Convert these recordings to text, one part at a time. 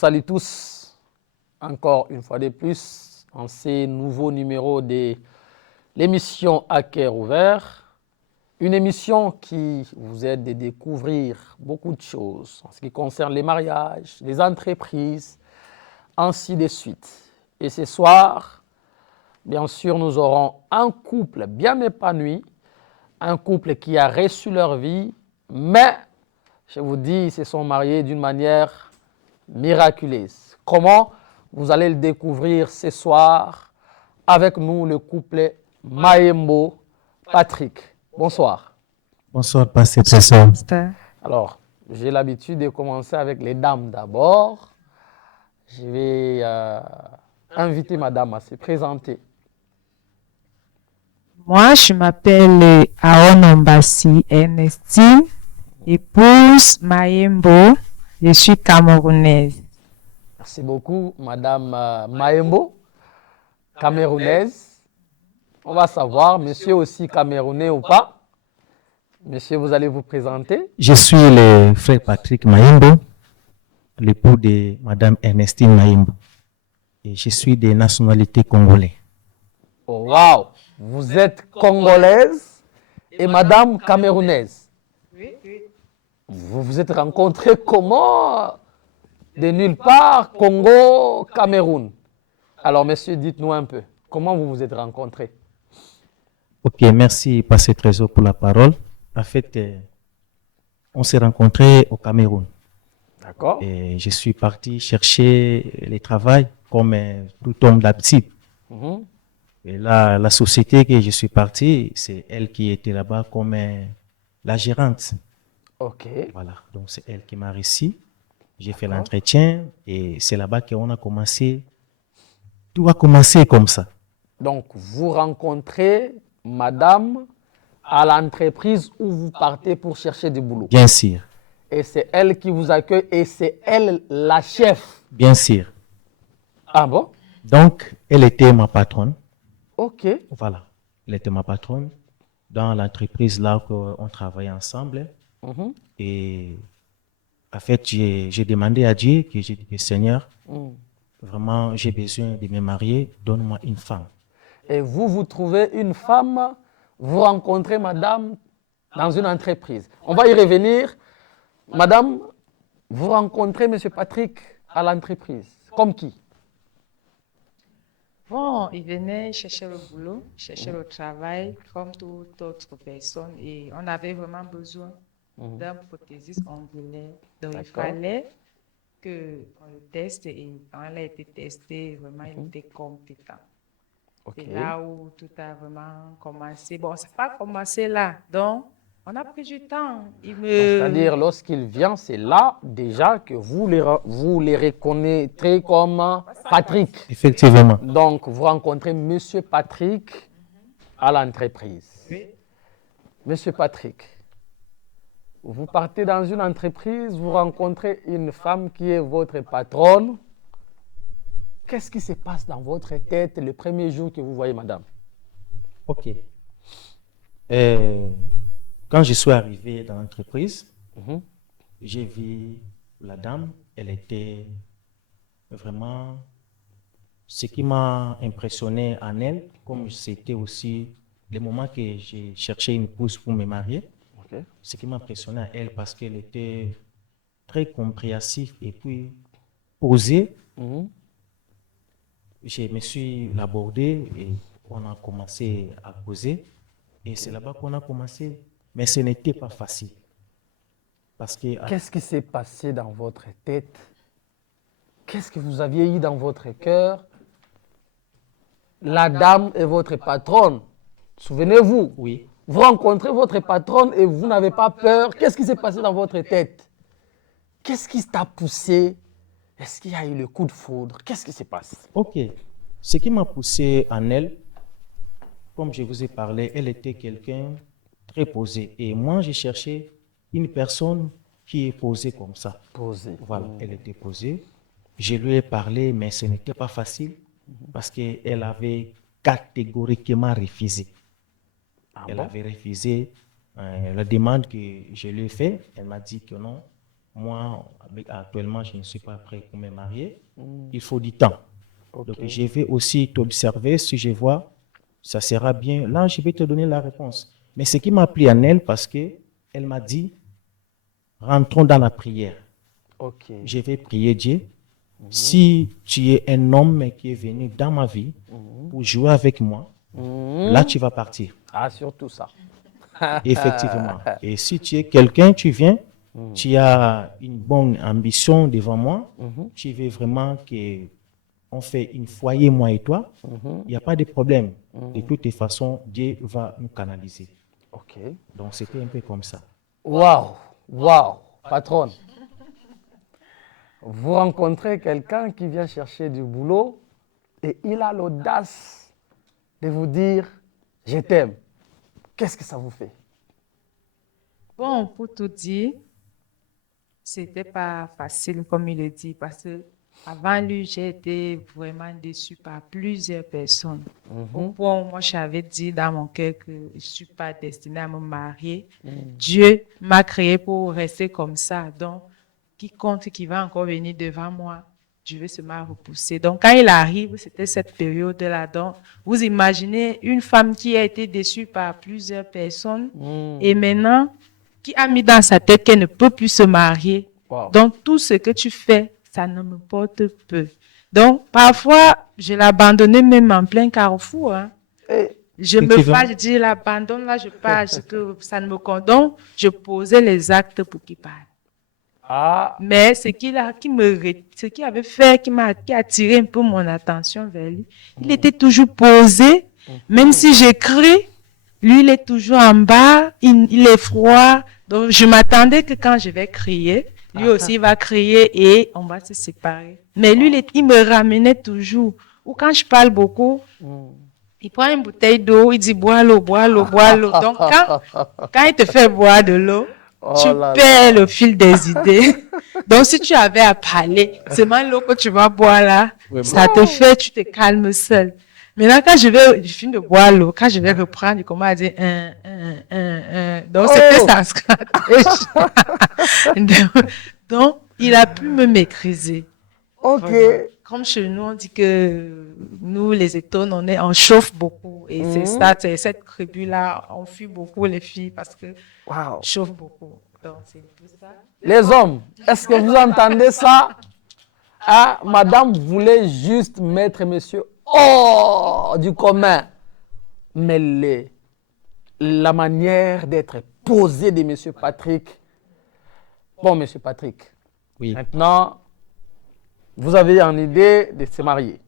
salue tous encore une fois de plus en ces nouveaux numéros de l'émission À cœur ouvert. Une émission qui vous aide à découvrir beaucoup de choses en ce qui concerne les mariages, les entreprises, ainsi de suite. Et ce soir, bien sûr, nous aurons un couple bien épanoui, un couple qui a reçu leur vie, mais je vous dis, ils se sont mariés d'une manière miraculeuse. Comment? Vous allez le découvrir ce soir avec nous, le couple Mayembo Patrick. Bonsoir. Bonsoir, Pasteur Trésor. Alors, j'ai l'habitude de commencer avec les dames d'abord. Je vais inviter madame à se présenter. Moi, je m'appelle Aonombasi Ernestine, épouse Mayembo. Je suis camerounaise. Merci beaucoup, madame Mayembo, camerounaise. On va savoir, monsieur aussi camerounais ou pas. Monsieur, vous allez vous présenter. Je suis le frère Patrick Mayembo, l'époux de madame Ernestine Mayembo. Et je suis de nationalité congolaise. Oh, wow! Vous êtes congolaise et madame camerounaise. Oui. Vous vous êtes rencontrés comment? De nulle part, Congo, Cameroun. Alors, monsieur, dites-nous un peu, comment vous vous êtes rencontrés? Ok, merci Pasteur Trésor pour la parole. En fait, on s'est rencontrés au Cameroun. D'accord. Et je suis parti chercher le travail comme tout homme d'habitude. Mhm. Et là, la société que je suis parti, c'est elle qui était là-bas comme la gérante. Ok. Voilà, donc c'est elle qui m'a reçu. J'ai fait D'accord. l'entretien et c'est là-bas qu'on a commencé. Tout a commencé comme ça. Donc, vous rencontrez madame à l'entreprise où vous partez pour chercher du boulot. Bien sûr, Et c'est elle qui vous accueille et c'est elle la chef. bien sûr. Ah bon? Donc, elle était ma patronne. Ok. Voilà, elle était ma patronne dans l'entreprise là où on travaillait ensemble. Mhm. Et en fait, j'ai demandé à Dieu, que j'ai dit, Seigneur, Mm. vraiment, j'ai besoin de me marier, donne-moi une femme. Et vous trouvez une femme, vous rencontrez madame dans une entreprise. On va y revenir. Madame, vous rencontrez monsieur Patrick à l'entreprise. Comme qui? Bon, il venait chercher le boulot, chercher le travail, comme toute autre personne. Et on avait vraiment besoin d'un prothésiste ongulaire. Donc, il D'accord. fallait qu'on le teste. Et quand il a été testé, vraiment, il était compétent. Ok. C'est là où tout a vraiment commencé. Bon, ça n'a pas commencé là. Donc, on a pris du temps. Donc, c'est-à-dire, lorsqu'il vient, c'est là déjà que vous les reconnaîtrez comme Patrick. Effectivement. Donc, vous rencontrez monsieur Patrick à l'entreprise. Oui. Monsieur Patrick, vous partez dans une entreprise, vous rencontrez une femme qui est votre patronne. Qu'est-ce qui se passe dans votre tête le premier jour que vous voyez madame? Ok. Quand je suis arrivé dans l'entreprise, Mhm. j'ai vu la dame, elle était vraiment... Ce qui m'a impressionné en elle, comme c'était aussi le moment que j'ai cherché une épouse pour me marier, Ok. ce qui m'a impressionné à elle parce qu'elle était très compréhensive et puis posée. Mhm. Je me suis abordé et on a commencé à causer. Et c'est là-bas qu'on a commencé. Mais ce n'était pas facile. Parce que Qu'est-ce qui s'est passé dans votre tête? Qu'est-ce que vous aviez eu dans votre cœur? La dame est votre patronne. Souvenez-vous, oui, vous rencontrez votre patronne et vous n'avez pas peur. Qu'est-ce qui s'est passé dans votre tête? Qu'est-ce qui t'a poussé? Est-ce qu'il y a eu le coup de foudre? Qu'est-ce qui se passe? ok. Ce qui m'a poussé en elle, comme je vous ai parlé, elle était quelqu'un très posé. Et moi, j'ai cherché une personne qui est posée comme ça. Posé. Voilà, elle était posée. Je lui ai parlé, mais ce n'était pas facile parce qu'elle avait catégoriquement refusé. Ah Elle bon? avait refusé la demande que je lui ai faite. Elle m'a dit que non, moi, actuellement, je ne suis pas prêt pour me marier. Il faut du temps. Ok. Donc, je vais aussi t'observer. Si je vois, ça sera bien. Là, je vais te donner la réponse. Mais ce qui m'a plu en elle, parce qu'elle m'a dit, rentrons dans la prière. Ok. Je vais prier Dieu. Si tu es un homme qui est venu dans ma vie pour jouer avec moi, là, tu vas partir. Ah, surtout ça. Effectivement. Et si tu es quelqu'un, tu viens, tu as une bonne ambition devant moi, tu veux vraiment qu'on fait une foyer, moi et toi, il n'y a pas de problème. De toutes les façons, Dieu va nous canaliser. Ok. Donc, c'était un peu comme ça. Waouh, waouh, patronne. Vous rencontrez quelqu'un qui vient chercher du boulot et il a l'audace de vous dire « je t'aime ». Qu'est-ce que ça vous fait? Bon, pour tout dire, c'était pas facile, comme il le dit, parce que avant lui, j'ai été vraiment déçue par plusieurs personnes. Au point où moi, j'avais dit dans mon cœur que je ne suis pas destinée à me marier. Dieu m'a créé pour rester comme ça. Donc, quiconque qui va encore venir devant moi, je vais seulement repousser. Donc, quand il arrive, c'était cette période-là. Donc, vous imaginez une femme qui a été déçue par plusieurs personnes et maintenant, qui a mis dans sa tête qu'elle ne peut plus se marier. Wow. Donc, tout ce que tu fais, ça ne me porte peu. Donc, parfois, je l'abandonnais même en plein carrefour. Hein. Et Je me fâche, je dis, l'abandonne, là, je pars, que ça ne me compte. Donc, je posais les actes pour qu'il parte. ah, Mais ce qui avait fait, qui a attiré un peu mon attention vers lui, il était toujours posé, même si j'écris, lui, il est toujours en bas, il est froid. Donc, je m'attendais que quand je vais crier, lui aussi il va crier et on va se séparer. Mais lui, il me ramenait toujours. Ou quand je parle beaucoup, il prend une bouteille d'eau, il dit bois l'eau, bois l'eau, bois l'eau. Donc, quand il te fait boire de l'eau, tu perds le fil des idées. Donc, si tu avais à parler, c'est même l'eau que tu vas boire là, ça te fait, tu te calmes seul. Maintenant, quand je finis de boire l'eau, quand je vais reprendre, il commence à dire Donc, c'était sa stratégie. Donc, il a pu me maîtriser. ok. Vraiment. Comme chez nous, on dit que nous, les étones, on chauffe beaucoup. Et c'est ça, c'est cette tribu-là, on fuit beaucoup les filles parce que Wow. chauffe beaucoup. Donc, c'est tout ça. Les hommes, est-ce que vous entendez ça? Ah, madame voulait juste mettre monsieur hors du commun. Mais la manière d'être posé de monsieur Patrick. Bon, monsieur Patrick, Oui. maintenant, vous avez une idée de se marier.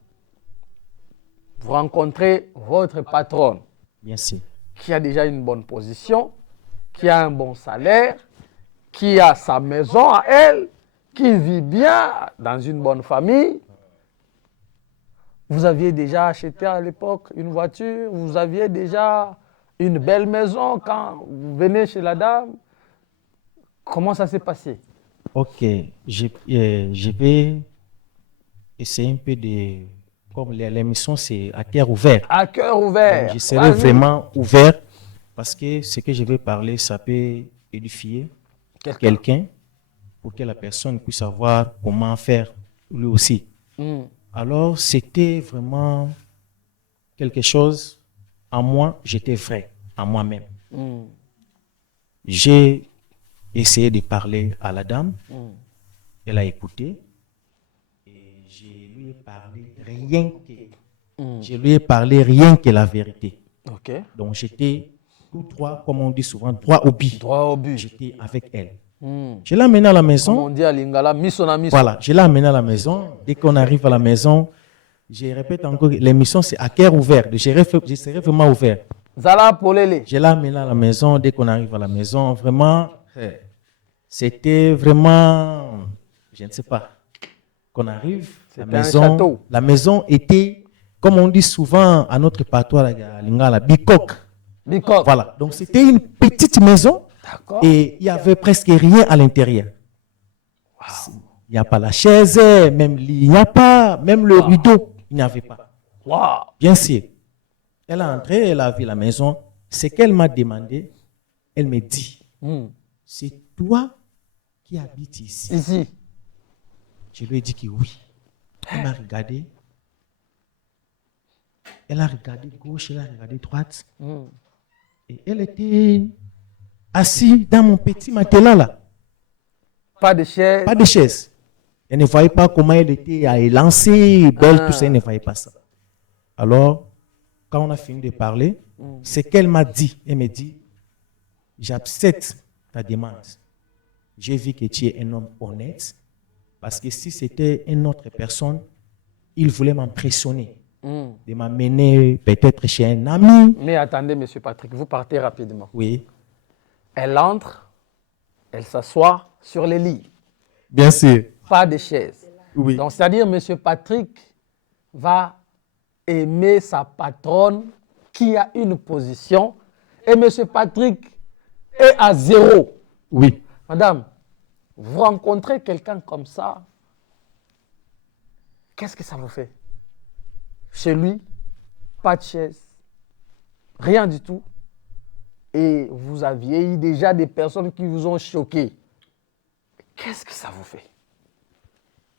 Vous rencontrez votre patronne Bien sûr. qui a déjà une bonne position, qui a un bon salaire, qui a sa maison à elle, qui vit bien dans une bonne famille. Vous aviez déjà acheté à l'époque une voiture, vous aviez déjà une belle maison quand vous venez chez la dame. Comment ça s'est passé? Ok, je vais essayer un peu de... Comme l'émission, c'est à cœur ouvert. À cœur ouvert. Donc, je serai vraiment ouvert parce que ce que je vais parler, ça peut édifier quelqu'un pour que la personne puisse savoir comment faire lui aussi. Alors, c'était vraiment quelque chose, en moi, j'étais vrai, en moi-même. J'ai essayé de parler à la dame, elle a écouté, et je lui ai parlé rien que la vérité. Ok. Donc, j'étais tout droit, comme on dit souvent, droit au but. Droit au but. J'étais avec elle. Je l'ai amenée à la maison. Comme on dit à Lingala, miso na miso. Voilà, je l'ai amenée à la maison. Dès qu'on arrive à la maison, je répète encore, l'émission c'est à cœur ouvert. Je serai vraiment ouvert. Zala Polele. Je l'ai amenée à la maison. Dès qu'on arrive à la maison, vraiment, c'était vraiment, je ne sais pas, qu'on arrive à la maison. Un château. La maison était, comme on dit souvent à notre patois, à Lingala, bicoque. Bicoque. Voilà, donc c'était une petite maison. Et il n'y avait presque rien à l'intérieur. Wow. Il n'y a pas la chaise, même lit, il n'y a pas, même le rideau, il n'y avait pas. Wow. Bien sûr. Elle est entrée, elle a vu la maison. Ce qu'elle m'a demandé, elle me dit, c'est toi qui habite ici? Ici. Je lui ai dit que oui. Elle m'a regardé. Elle a regardé gauche, elle a regardé droite. Et elle était assise dans mon petit matelas là. Pas de chaise. Pas de chaise. Elle ne voyait pas comment elle était élancée, belle, tout ça, elle ne voyait pas ça. Alors, quand on a fini de parler, ce qu'elle m'a dit, elle me dit, j'accepte ta demande. J'ai vu que tu es un homme honnête, parce que si c'était une autre personne, il voulait m'impressionner, de m'amener peut-être chez un ami. Mais attendez, monsieur Patrick, vous partez rapidement. Oui. Elle entre, elle s'assoit sur les lits. Bien sûr. Pas de chaise. Oui. Donc, c'est-à-dire, monsieur Patrick va aimer sa patronne qui a une position et monsieur Patrick est à 0. Oui. Madame, vous rencontrez quelqu'un comme ça, qu'est-ce que ça vous fait? Chez lui, pas de chaise, rien du tout. Et vous aviez eu déjà des personnes qui vous ont choqué. Qu'est-ce que ça vous fait?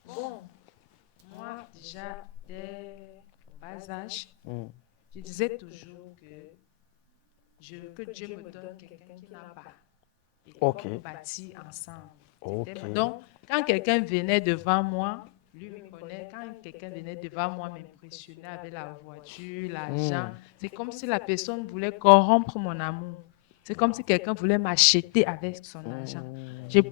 Bon, moi, déjà, dès mon bas âge, je disais toujours que Dieu me donne quelqu'un qui n'a pas. Et Ok. qu'on bâtit ensemble. Ok. Donc, quand quelqu'un venait devant moi, lui me connaît, quand quelqu'un venait devant moi m'impressionner avec la voiture, l'argent, c'est comme si la personne voulait corrompre mon amour. C'est comme si quelqu'un voulait m'acheter avec son argent.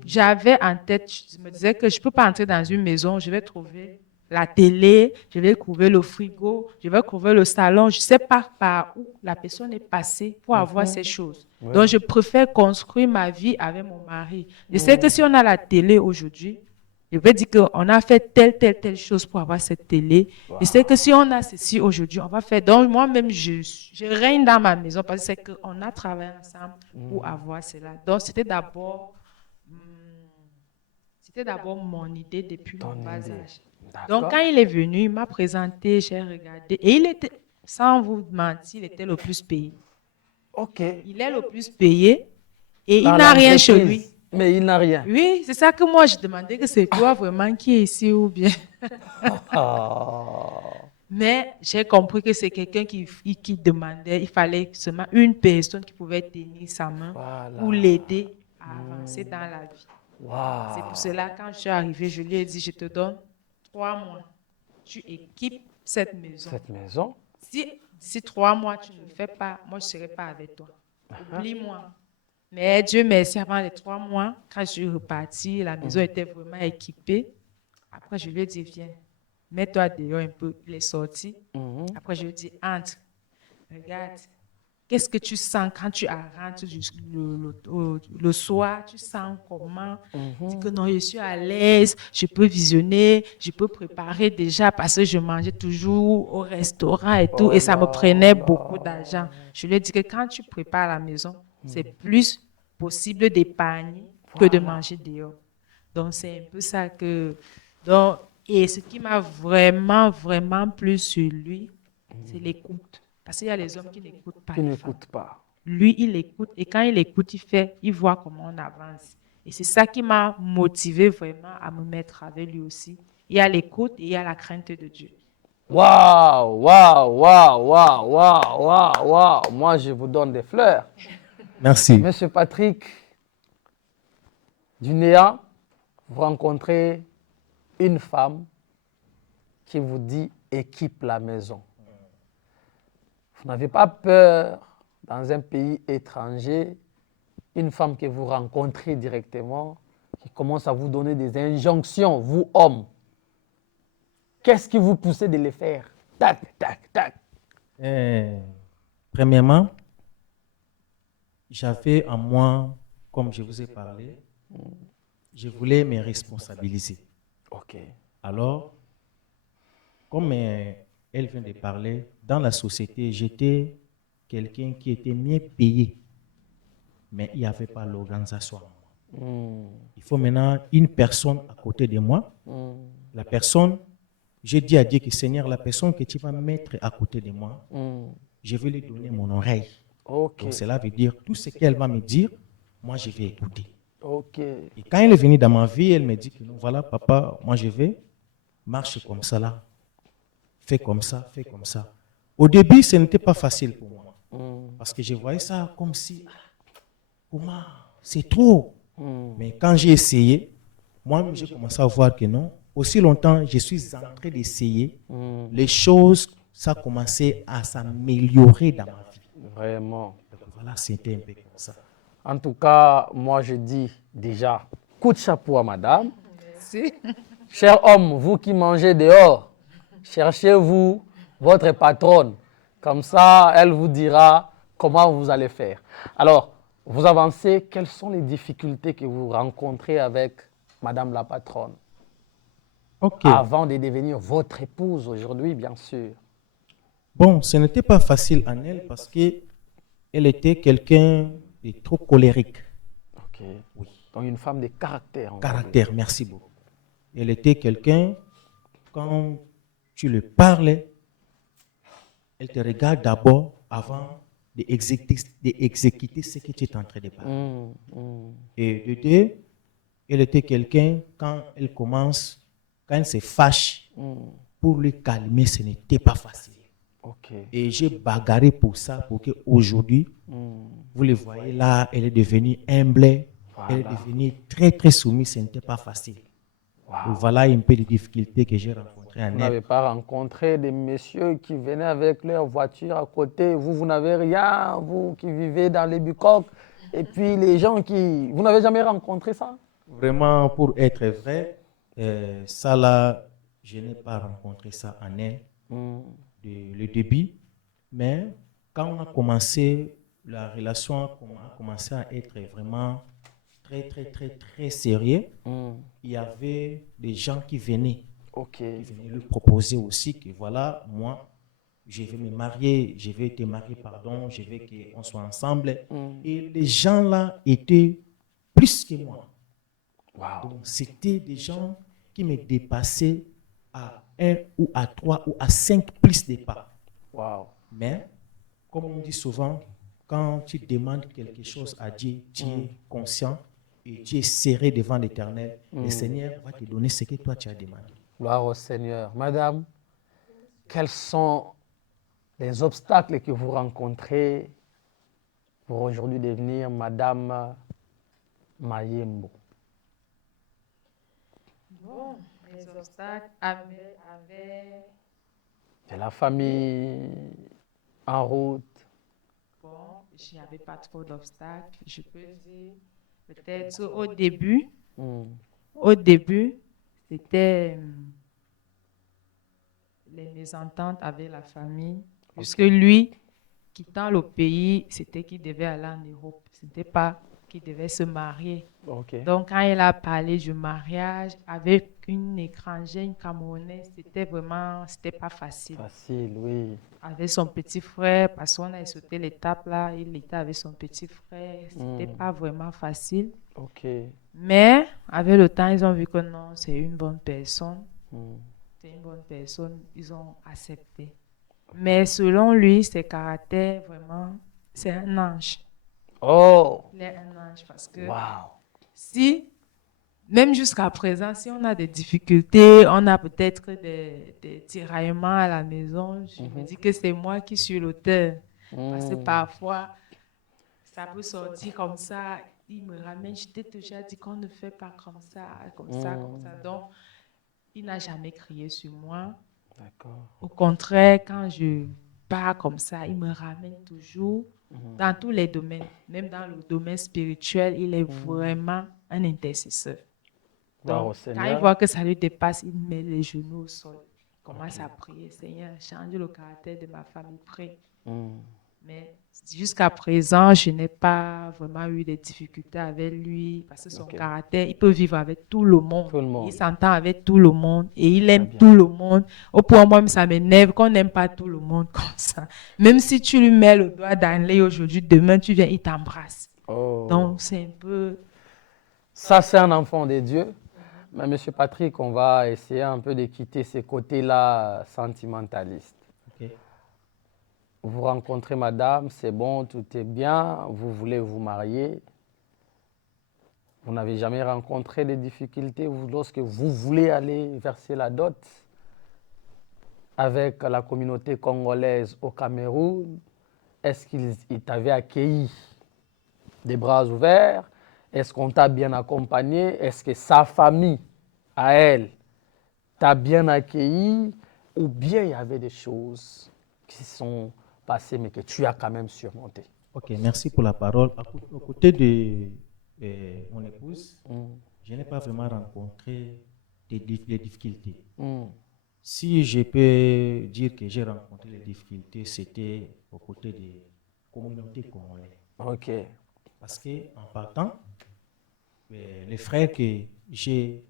J'avais en tête, je me disais que je ne peux pas entrer dans une maison, je vais trouver la télé, je vais trouver le frigo, je vais trouver le salon. Je ne sais pas par où la personne est passée pour avoir ces choses. Ouais. Donc, je préfère construire ma vie avec mon mari. Je sais que si on a la télé aujourd'hui, je vais dire qu'on a fait telle chose pour avoir cette télé. Wow. Je sais que si on a ceci aujourd'hui, on va faire. Donc, moi-même, je règne dans ma maison parce que c'est qu'on a travaillé ensemble pour avoir cela. Donc, c'était d'abord mon idée depuis Ton mon bas idée. âge. D'accord. Donc, quand il est venu, il m'a présenté, j'ai regardé. Et il était, sans vous mentir, il était le plus payé. Ok. Il est le plus payé et il Dans n'a rien chez lui. l'entreprise, mais il n'a rien. Oui, c'est ça que moi, je demandais que c'est toi vraiment qui est ici ou bien. Ah. Mais j'ai compris que c'est quelqu'un qui demandait, il fallait seulement une personne qui pouvait tenir sa main Voilà. pour l'aider à avancer dans la vie. Wow. C'est pour cela, quand je suis arrivée, je lui ai dit, je te donne 3 mois. Tu équipes cette maison. Cette maison. Si d'ici 3 mois, tu ne le fais pas, moi, je ne serai pas avec toi. Oublie-moi. Mais Dieu merci, avant les 3 mois, quand je suis repartie, la maison était vraiment équipée. Après, je lui ai dit, viens, mets-toi dehors un peu. Il est sorti. Après, je lui ai dit, entre, regarde. Qu'est-ce que tu sens quand tu rentres le soir? Tu sens comment? Dis que non, je suis à l'aise, je peux visionner, je peux préparer déjà parce que je mangeais toujours au restaurant et tout, et ça me prenait beaucoup d'argent. Je lui ai dit que quand tu prépares à la maison, c'est plus possible d'épargner que de manger dehors. Donc, c'est un peu ça que... Donc, et ce qui m'a vraiment plu sur lui, c'est l'écoute. Parce qu'il y a les hommes qui n'écoutent pas. Qui les femmes. n'écoute pas. Lui, il écoute. Et quand il écoute, il voit comment on avance. Et c'est ça qui m'a motivé vraiment à me mettre avec lui aussi. Il y a l'écoute et il y a la crainte de Dieu. Waouh, waouh, waouh, waouh, waouh, waouh, waouh. Moi, je vous donne des fleurs. Merci. Monsieur Patrick, du néant, vous rencontrez une femme qui vous dit équipe la maison. Vous n'avez pas peur dans un pays étranger, une femme que vous rencontrez directement, qui commence à vous donner des injonctions, vous hommes. Qu'est-ce qui vous poussait de les faire? Tac, tac, tac. Premièrement, j'avais en moi, comme je vous ai parlé, je voulais me responsabiliser. Ok. Alors, comme elle vient de parler, dans la société, j'étais quelqu'un qui était mieux payé, mais il n'y avait pas l'organisation. Il faut maintenant une personne à côté de moi. La personne, j'ai dit à Dieu que Seigneur, la personne que tu vas mettre à côté de moi, je vais lui donner mon oreille. Ok. Donc cela veut dire tout ce qu'elle va me dire, moi je vais écouter. Ok. Et quand elle est venue dans ma vie, elle me dit que non, voilà, papa, moi je vais, marche comme ça là, fais comme ça, fais comme ça. Au début, ce n'était pas facile pour moi. Parce que je voyais ça comme si, comment, c'est trop. Mais quand j'ai essayé, moi, j'ai commencé à voir que non. Aussi longtemps, je suis en train d'essayer, les choses, ça a commencé à s'améliorer dans ma vie. Vraiment. Donc voilà, c'était un peu comme ça. En tout cas, moi je dis déjà, coup de chapeau à madame. Merci. Cher homme, vous qui mangez dehors, cherchez-vous votre patronne. Comme ça, elle vous dira comment vous allez faire. Alors, vous avancez, quelles sont les difficultés que vous rencontrez avec madame la patronne Ok. avant de devenir votre épouse aujourd'hui, bien sûr. Bon, ce n'était pas facile en elle parce que elle était quelqu'un de trop colérique. Ok. Oui. Donc une femme de caractère. On va dire. Caractère, merci beaucoup. Elle était quelqu'un, quand tu lui parlais, elle te regarde d'abord avant d'exécuter ce que tu es en train de parler. Et de deux, elle était quelqu'un, quand elle se fâche, pour lui calmer, ce n'était pas facile. Ok. Et j'ai bagarré pour ça, pour qu'aujourd'hui, vous le voyez là, elle est devenue humble, elle est devenue très très soumise, ce n'était pas facile. Wow. Voilà un peu les difficultés que j'ai rencontrées en Vous elle. n'avez pas rencontré des messieurs qui venaient avec leur voiture à côté. Vous n'avez rien, vous qui vivez dans les bucoques. Et puis les gens qui... Vous n'avez jamais rencontré ça? Vraiment, pour être vrai, ça là, je n'ai pas rencontré ça en elle, le début. Mais quand on a commencé, la relation a commencé à être vraiment très, très, très, très sérieux. Il y avait des gens qui venaient lui proposer aussi que voilà, moi, je vais me marier, je vais te marier, pardon, je veux qu'on soit ensemble. Et les gens là étaient plus que moi. Wow. Donc, c'était des gens qui me dépassaient à 1 ou à 3 ou à 5 plus de pas. Wow. Mais, comme on dit souvent, quand tu demandes quelque chose à Dieu, tu es conscient et tu es serré devant l'Éternel. Le Seigneur va te donner ce que toi tu as demandé. Gloire au Seigneur. Madame, quels sont les obstacles que vous rencontrez pour aujourd'hui devenir Madame Mayembo? Bon, les obstacles avaient C'est la famille en route. bon, je n'avais pas trop d'obstacles. Je peux dire, peut-être au début, c'était les mésententes avec la famille. Puisque lui, quittant le pays, c'était qu'il devait aller en Europe. Ce n'était pas qu'il devait se marier. Ok. Donc, quand il a parlé du mariage avec une étrangère, une Camerounaise, c'était pas facile. Facile, oui. Avec son petit frère, parce qu'on a sauté l'étape là, il était avec son petit frère, c'était pas vraiment facile. Ok. Mais avec le temps, ils ont vu que non, c'est une bonne personne. C'est une bonne personne, ils ont accepté. Mais selon lui, ses caractères, vraiment, c'est un ange. Oh! Il est un ange parce que Wow! si, même jusqu'à présent, si on a des difficultés, on a peut-être des tiraillements à la maison, je me dis que c'est moi qui suis l'auteur. Parce que parfois, ça peut sortir comme ça, il me ramène, je t'ai déjà dit qu'on ne fait pas comme ça, comme ça, comme ça. Donc, il n'a jamais crié sur moi. D'accord. Au contraire, quand je pars comme ça, il me ramène toujours dans tous les domaines. Même dans le domaine spirituel, il est vraiment un intercesseur. Gloire au Donc, quand il Seigneur. voit que ça lui dépasse, il met les genoux au sol. Il commence à prier. Seigneur, change le caractère de ma famille. Prie. Mais jusqu'à présent, je n'ai pas vraiment eu de difficultés avec lui parce que son caractère, il peut vivre avec tout le monde. Tout le monde. Il s'entend avec tout le monde et il aime bien. tout le monde. Au point, moi, ça m'énerve qu'on n'aime pas tout le monde comme ça. Même si tu lui mets le doigt dans l'œil aujourd'hui, demain, tu viens, il t'embrasse. Oh. Donc, c'est un peu... Ça, c'est un enfant de Dieu. Mais Monsieur Patrick, on va essayer un peu de quitter ces côtés-là sentimentalistes. Ok. Vous rencontrez madame, c'est bon, tout est bien, vous voulez vous marier. Vous n'avez jamais rencontré des difficultés lorsque vous voulez aller verser la dot avec la communauté congolaise au Cameroun? Est-ce qu'ils t'avaient accueilli des bras ouverts? Est-ce qu'on t'a bien accompagné? Est-ce que sa famille, à elle, t'a bien accueilli? Ou bien il y avait des choses qui sont passées mais que tu as quand même surmontées? Ok, merci pour la parole. Aux côtés de mon épouse, je n'ai pas vraiment rencontré des difficultés. Si je peux dire que j'ai rencontré les difficultés, c'était aux côtés des communautés congolaises. Ok. Parce qu'en partant, les frères que j'ai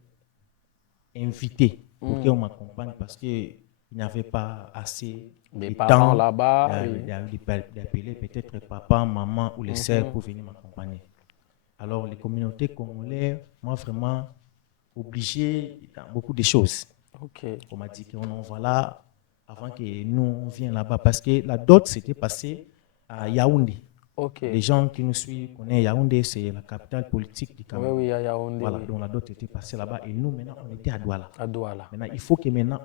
invités pour qu'on m'accompagne, parce qu'il n'y avait pas assez Des de parents temps là-bas. Oui. d'appeler peut-être papa, maman ou les sœurs pour venir m'accompagner. Alors, les communautés congolaises m'ont vraiment obligé dans beaucoup de choses. Ok. On m'a dit qu'on va là avant que nous on vienne là-bas parce que la dot s'était passée à Yaoundé. Ok. Les gens qui nous suivent connaissent Yaoundé, c'est la capitale politique du Oui, Cameroun. oui, à Yaoundé. Voilà, Oui. donc la dot était passée là-bas et nous maintenant on était à Douala. À Douala. Maintenant il faut que maintenant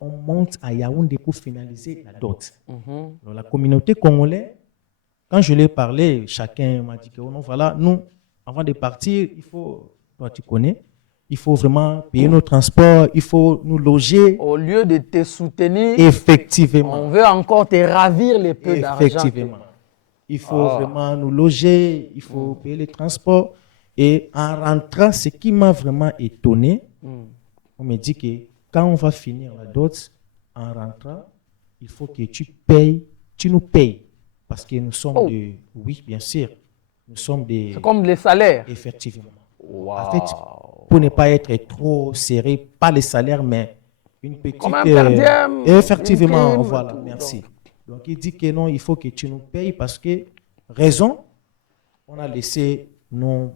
on monte à Yaoundé pour finaliser la dot. Donc la communauté congolaise, quand je l'ai parlé, chacun m'a dit que non, voilà, nous avant de partir, il faut, toi tu connais. Il faut vraiment payer nos transports, il faut nous loger. Au lieu de te soutenir, Effectivement. on veut encore te ravir les peu d'argent. Effectivement. Il faut vraiment nous loger, il faut payer les transports. Et en rentrant, ce qui m'a vraiment étonné, on me dit que quand on va finir la dot, en rentrant, il faut que tu nous payes. Parce que nous sommes oui, bien sûr, nous sommes des... C'est comme les salaires. Effectivement. Wow. En fait, pour ne pas être trop serré, pas les salaires, mais une petite... Comme un per diem, effectivement, une prime, voilà, tout, merci. Donc, il dit que non, il faut que tu nous payes parce que, raison, on a laissé nos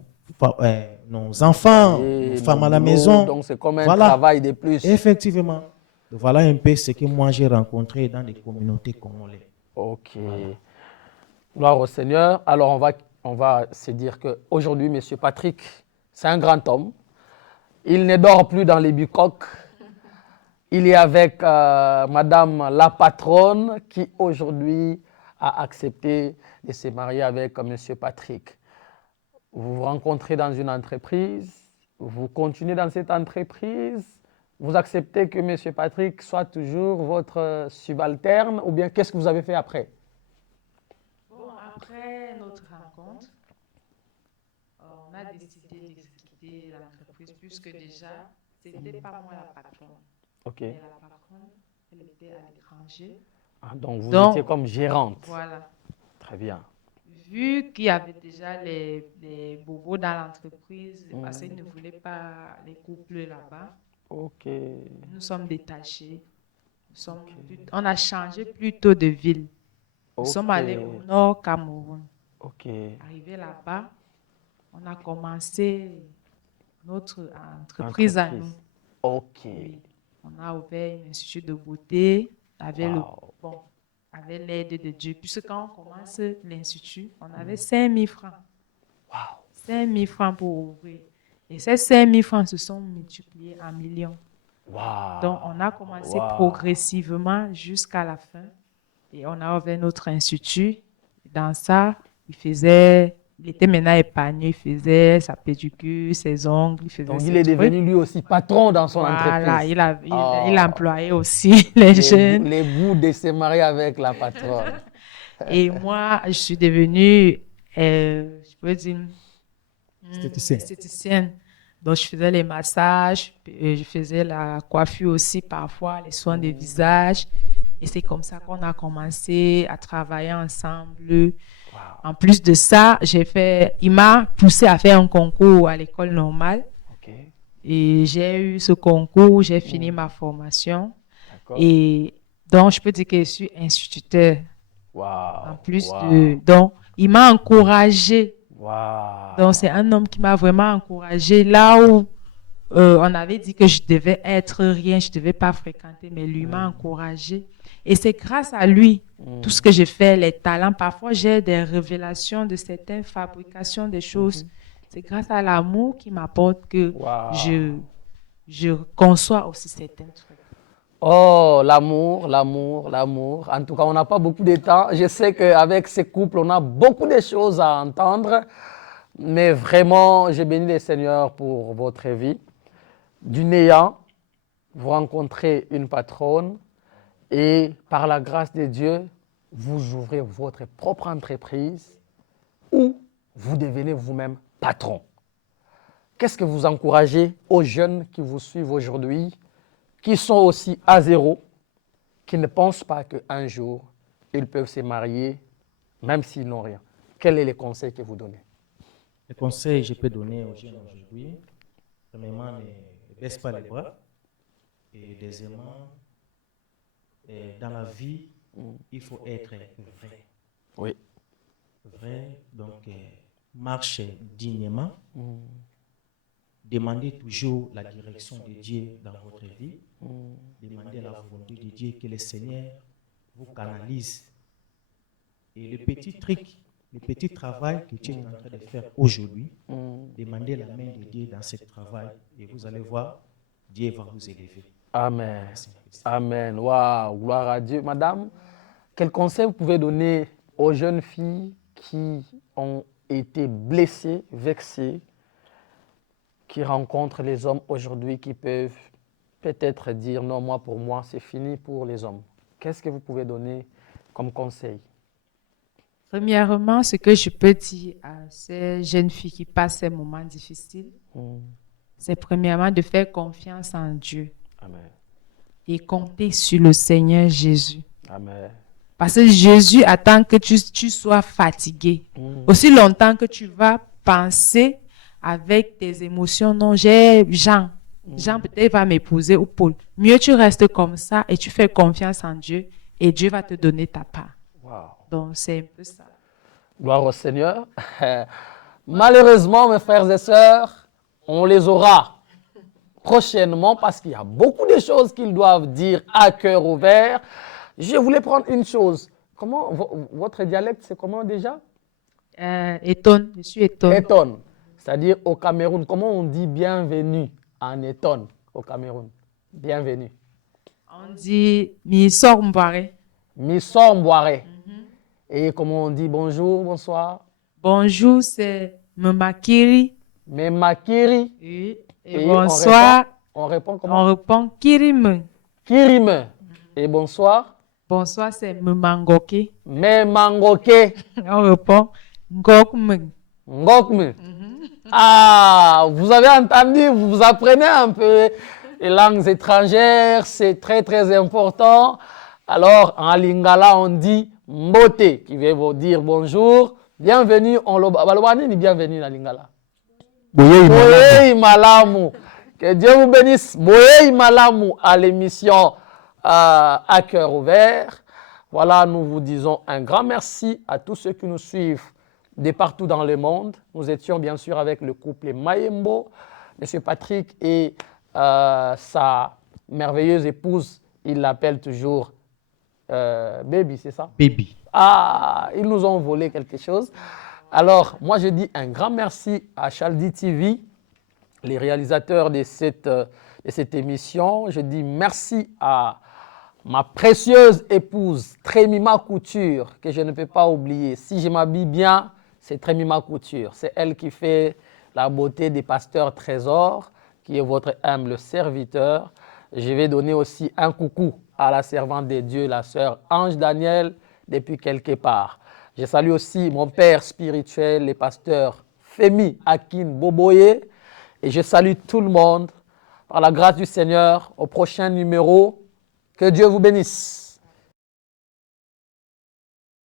enfants, nos femmes à la maison. Donc, c'est comme un travail de plus. Effectivement. Donc, voilà un peu ce que moi j'ai rencontré dans les communautés congolaises. Ok. Gloire au Seigneur. Alors, on va se dire qu'aujourd'hui, M. Patrick, c'est un grand homme. Il ne dort plus dans les bicoques. Il est avec Madame la patronne qui aujourd'hui a accepté de se marier avec M. Patrick. Vous vous rencontrez dans une entreprise, vous continuez dans cette entreprise, vous acceptez que M. Patrick soit toujours votre subalterne ou bien qu'est-ce que vous avez fait après? Bon, après notre rencontre, on a décidé de quitter l'entreprise puisque déjà, ce n'était pas moi la patronne. Ok. Mais la patronne, elle était à l'étranger. Ah, donc vous étiez comme gérante. Voilà. Très bien. Vu qu'il y avait déjà les bobos dans l'entreprise, parce qu'ils ne voulaient pas les couples là-bas, nous sommes détachés. On a changé plutôt de ville. Nous sommes allés au nord Cameroun. Arrivé là-bas, on a commencé notre entreprise à nous. Oui. On a ouvert un institut de beauté avec avec l'aide de Dieu. Puisque quand on commence l'institut, on avait 5 000 francs. 5 000 francs pour ouvrir. Et ces 5 000 francs se sont multipliés en millions. Donc, on a commencé progressivement jusqu'à la fin. Et on a ouvert notre institut. Dans ça, il était maintenant épargné. Il faisait sa pédicure, ses ongles. Donc, il est devenu lui aussi patron dans son entreprise. Il employait aussi les jeunes. Les bouts de se marier avec la patronne. Et moi, je suis devenue, je peux dire, esthéticienne. Donc, je faisais les massages, je faisais la coiffure aussi parfois, les soins de visage. Et c'est comme ça qu'on a commencé à travailler ensemble. En plus de ça, il m'a poussé à faire un concours à l'école normale. Et j'ai eu ce concours, j'ai fini ma formation. Et donc, je peux dire que je suis instituteur. En plus donc, il m'a encouragée. Donc, c'est un homme qui m'a vraiment encouragée. Là où on avait dit que je devais être rien, je ne devais pas fréquenter, mais lui m'a encouragée. Et c'est grâce à lui, tout ce que j'ai fait, les talents. Parfois, j'ai des révélations de certaines fabrications des choses C'est grâce à l'amour qui m'apporte que Wow. je conçois aussi certains trucs. Oh, l'amour, l'amour, l'amour. En tout cas, on n'a pas beaucoup de temps. Je sais qu'avec ces couples, on a beaucoup de choses à entendre. Mais vraiment, je bénis le Seigneur pour votre vie. Du néant, vous rencontrez une patronne et par la grâce de Dieu, vous ouvrez votre propre entreprise ou vous devenez vous-même patron. Qu'est-ce que vous encouragez aux jeunes qui vous suivent aujourd'hui, qui sont aussi à zéro, qui ne pensent pas qu'un jour, ils peuvent se marier, même s'ils n'ont rien? Quel est le conseil que vous donnez? Le conseil que je peux donner aux jeunes aujourd'hui, premièrement, ne baisse pas les bras. Et deuxièmement, dans la vie, il faut être vrai. Oui. Vrai, donc marche dignement. Demandez toujours la direction de Dieu dans votre vie. Demandez la volonté de Dieu que le Seigneur vous canalise. Et le petit truc, le petit travail que tu es en train de faire aujourd'hui, demandez la main de Dieu dans ce travail et vous allez voir, Dieu va vous élever. Amen. Amen. Waouh, gloire à Dieu. Madame, quel conseil vous pouvez donner aux jeunes filles qui ont été blessées, vexées, qui rencontrent les hommes aujourd'hui, qui peuvent peut-être dire non, moi, pour moi, c'est fini pour les hommes? Qu'est-ce que vous pouvez donner comme conseil? Premièrement, ce que je peux dire à ces jeunes filles qui passent ces moments difficiles, c'est premièrement de faire confiance en Dieu Amen. et compter sur le Seigneur Jésus. Amen. Parce que Jésus attend que tu sois fatigué. Aussi longtemps que tu vas penser avec tes émotions, non, j'ai Jean. Jean peut-être va m'épouser ou Paul. Mieux tu restes comme ça et tu fais confiance en Dieu et Dieu va te donner ta part. Wow. Donc c'est un peu ça. Gloire au Seigneur. Malheureusement, mes frères et sœurs, on les aura prochainement parce qu'il y a beaucoup de choses qu'ils doivent dire à cœur ouvert. Je voulais prendre une chose. Comment votre dialecte, c'est comment déjà? Étonne, je suis étonne. Étonne. C'est-à-dire au Cameroun, comment on dit bienvenue en étonne au Cameroun? Bienvenue. On dit Misor Mbare. Misor Mbare. Et comment on dit bonjour, bonsoir? Bonjour, c'est Mmakiri. Memakiri. Oui. Et Et bonsoir, on répond comment? on répond Kirime. Kirime. Et bonsoir? Bonsoir, c'est Mmangoke. Memangoke. On répond Ngokme. Ngokme. Ah, vous avez entendu, vous apprenez un peu les langues étrangères, c'est très très important. Alors, en lingala, on dit mbote, qui veut vous dire bonjour. Bienvenue, on le dit bienvenue en lingala. Boye Malamu. Que Dieu vous bénisse. Boye Malamu à l'émission à cœur ouvert. Voilà, nous vous disons un grand merci à tous ceux qui nous suivent de partout dans le monde. Nous étions bien sûr avec le couple Mayembo, M. Patrick et sa merveilleuse épouse, il l'appelle toujours Baby, c'est ça? Baby. Ah, ils nous ont volé quelque chose. Alors, moi, je dis un grand merci à Chaldi TV, les réalisateurs de cette émission. Je dis merci à ma précieuse épouse, Trémima Couture, que je ne peux pas oublier. Si je m'habille bien, c'est Trémima Couture. C'est elle qui fait la beauté des pasteurs Trésor, qui est votre humble serviteur. Je vais donner aussi un coucou à la servante de Dieu, la sœur Ange Daniel, depuis quelque part. Je salue aussi mon père spirituel, le pasteur Femi Akin Boboye. Et je salue tout le monde. Par la grâce du Seigneur, au prochain numéro. Que Dieu vous bénisse.